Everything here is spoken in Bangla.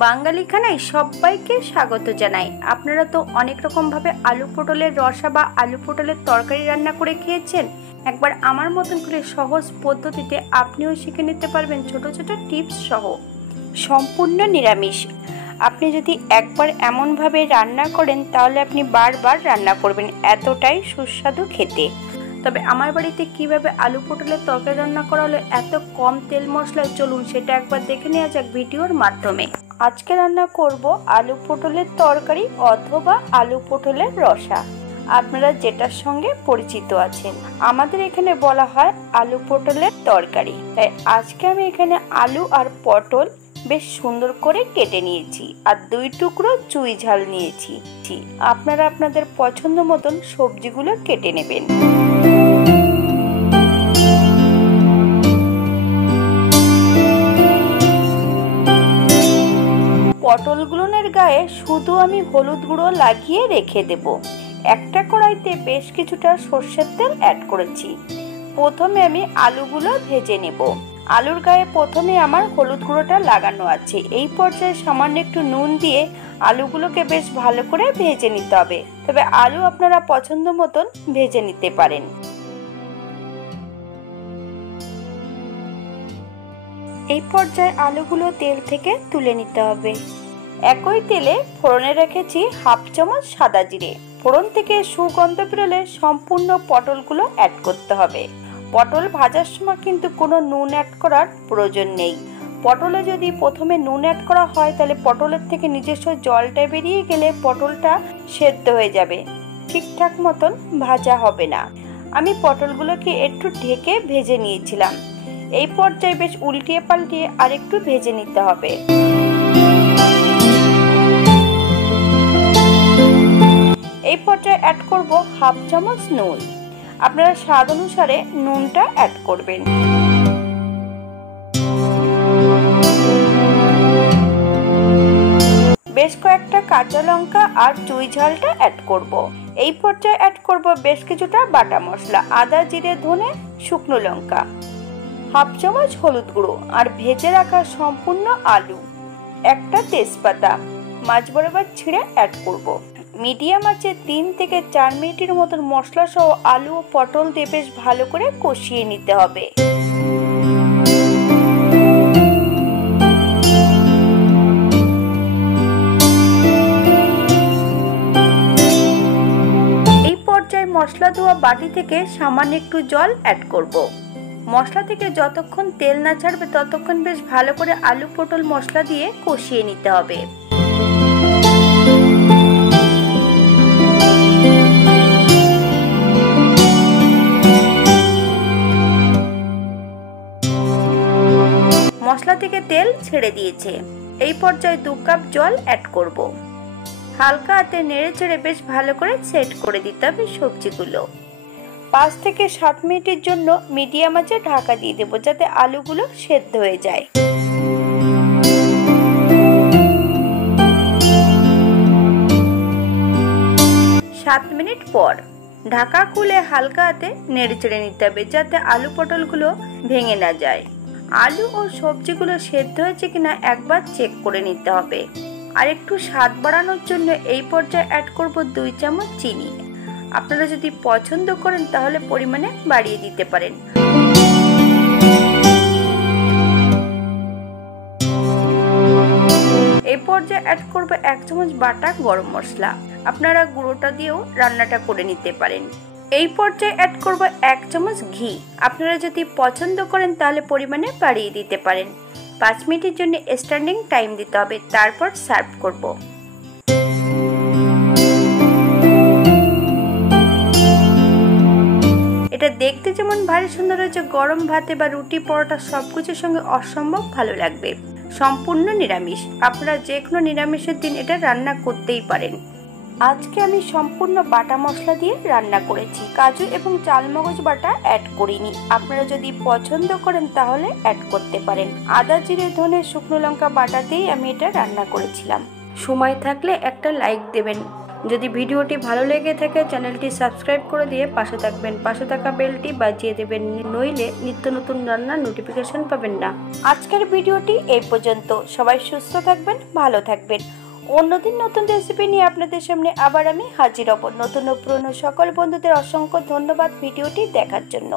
বাঙালি খানায় সবাইকে স্বাগত জানাই। আপনারা তো অনেক রকম ভাবে আলু পটলের রসা বা আলু পটলের তরকারি রান্না করে খেয়েছেন। একবার আমার মতন করে সহজ পদ্ধতিতে আপনিও শিখে নিতে পারবেন ছোট ছোট টিপস সহ। সম্পূর্ণ নিরামিষ। আপনি যদি একবার এমনভাবে রান্না করেন তাহলে আপনি বারবার রান্না করবেন, এতটাই সুস্বাদু খেতে। তবে আমার বাড়িতে কিভাবে আলু পটলের তরকারি রান্না করা হলো এত কম তেল মশলায়, চলুন সেটা একবার দেখে নেওয়া যাক ভিডিওর মাধ্যমে। আজকে রান্না করব আলু পটলের তরকারি অথবা আলু পটলের রসা, আপনারা যেটার সঙ্গে পরিচিত আছেন। আমাদের এখানে বলা হয় আলু পটলের তরকারি। তাই আজকে আমি এখানে আলু আর পটল বেশ সুন্দর করে কেটে নিয়েছি আর 2 টুকরো চুই ঝাল নিয়েছি। আপনারা আপনাদের পছন্দ মতন সবজিগুলো কেটে নেবেন। পটলগুলোর গায়ে শুধু আমি হলুদ গুঁড়ো লাগিয়ে রেখে দেব। একটা কড়াইতে বেশ কিছুটা সর্ষের তেল অ্যাড করেছি। প্রথমে আমি আলুগুলো ভেজে নেব। আলুর গায়ে প্রথমে আমার হলুদ গুঁড়োটা লাগানো আছে। এই পর্যায়ে সামান্য একটু নুন দিয়ে আলুগুলোকে বেশ ভালো করে ভেজে নিতে হবে। তবে আলু আপনারা পছন্দ মতন ভেজে নিতে পারেন। এই পর্যায়ে আলুগুলো তেল থেকে তুলে নিতে হবে। একই তেলে ফোড়নে রেখেছি 1/2 চামচ সাদা জিরে। ফোড়ন থেকে সুগন্ধ বেরোলে সম্পূর্ণ পটলগুলো অ্যাড করতে হবে। পটল ভাজার সময় কিন্তু কোনো নুন অ্যাড করার প্রয়োজন নেই। পটলে যদি প্রথমে নুন অ্যাড করা হয় তাহলে পটলের থেকে নিজস্ব জলটা বেরিয়ে গেলে পটলটা সেদ্ধ হয়ে যাবে, ঠিকঠাক মতন ভাজা হবে না। আমি পটলগুলোকে একটু ঢেকে ভেজে নিয়েছিলাম। এই পর্যায়ে বেশ উল্টিয়ে পাল্টিয়ে আরেকটু ভেজে নিতে হবে। এই পর্যায়ে অ্যাড করব 1/2 চামচ নুন। আপনারা স্বাদ অনুসারে নুনটা অ্যাড করবেন। বেশ কয়েকটা কাঁচা লঙ্কা আর চুই ঝালটা অ্যাড করব। এই পর্যায়ে অ্যাড করব বেশ কিছুটা বাটা মশলা, আদা, জিরে, ধনে, শুকনো লঙ্কা, 1/2 চামচ হলুদ গুঁড়ো আর ভেজে রাখা সম্পূর্ণ আলু, একটা তেজপাতা মাঝ বরাবর ছিঁড়ে অ্যাড করব। মিডিয়াম আঁচে 3 থেকে 4 মিনিটের মতন মশলা সহ আলু ও পটল দিয়ে বেশ ভালো করে কষিয়ে নিতে হবে। এই পর্যায়ে মশলা ধোয়া বাটি থেকে সামান্য একটু জল অ্যাড করব। মশলা থেকে যতক্ষণ তেল না ছাড়বে ততক্ষণ বেশ ভালো করে আলু পটল মশলা দিয়ে কষিয়ে নিতে হবে। মশলা থেকে তেল ছেড়ে দিয়েছে। এই পর্যায়ে 2 কাপ জল অ্যাড করব। হালকা হাতে নেড়ে চেড়ে বেশ ভালো করে সেট করে দিতে হবে সবজিগুলো। 5 থেকে 7 মিনিটের জন্য মিডিয়াম আঁচে ঢাকা দিয়ে দেবো যাতে আলুগুলো সেদ্ধ হয়ে যায়। 7 মিনিট পর ঢাকা খুলে হালকা হাতে নেড়ে চেড়ে নিতে হবে যাতে আলু পটলগুলো ভেঙে না যায়। আলু ও সবজিগুলো সেদ্ধ হয়েছে কিনা একবার চেক করে নিতে হবে। আর একটু স্বাদ বাড়ানোর জন্য এই পর্যায়ে অ্যাড করব 2 চামচ চিনি। আপনারা যদি পছন্দ করেন তাহলে পরিমাণে বাড়িয়ে দিতে পারেন। এই পর্যায়ে অ্যাড করব 1 চামচ বাটা গরম মশলা। আপনারা গুঁড়োটা দিয়েও রান্নাটা করে নিতে পারেন। এই পর্যায়ে অ্যাড করব 1 চামচ ঘি। আপনারা যদি পছন্দ করেন তাহলে পরিমাণে বাড়িয়ে দিতে পারেন। 5 মিনিটের জন্য স্ট্যান্ডিং টাইম দিতে হবে, তারপর সার্ভ করব। এটা দেখতে যেমন ভারী সুন্দর হয়েছে, গরম ভাতে বা রুটি পরোটা সবকিছুর সঙ্গে অসম্ভব ভালো লাগবে। সম্পূর্ণ নিরামিষ, আপনারা যে কোনো নিরামিষের দিন এটা রান্না করতেই পারেন। আজকে আমি সম্পূর্ণ বাটা মশলা দিয়ে রান্না করেছি, কাজু এবং চালমগজ বাটা অ্যাড করিনি। আপনারা যদি পছন্দ করেন তাহলে অ্যাড করতে পারেন। আদা, জিরে, ধনে, শুকনো লঙ্কা বাটাতেই আমি এটা রান্না করেছিলাম। সময় থাকলে একটা লাইক দেবেন। যদি ভিডিওটি ভালো লেগে থাকে চ্যানেলটি সাবস্ক্রাইব করে দিয়ে পাশে থাকবেন, পাশে থাকা বেলটি বাজিয়ে দেবেন, নইলে নিত্য নতুন রান্নার নোটিফিকেশন পাবেন না। আজকের ভিডিওটি এই পর্যন্ত। সবাই সুস্থ থাকবেন, ভালো থাকবেন। অন্যদিন নতুন রেসিপি নিয়ে আপনাদের সামনে আবার আমি হাজির হব। নতুন ও পুরনো সকল বন্ধুদের অসংখ্য ধন্যবাদ ভিডিওটি দেখার জন্য।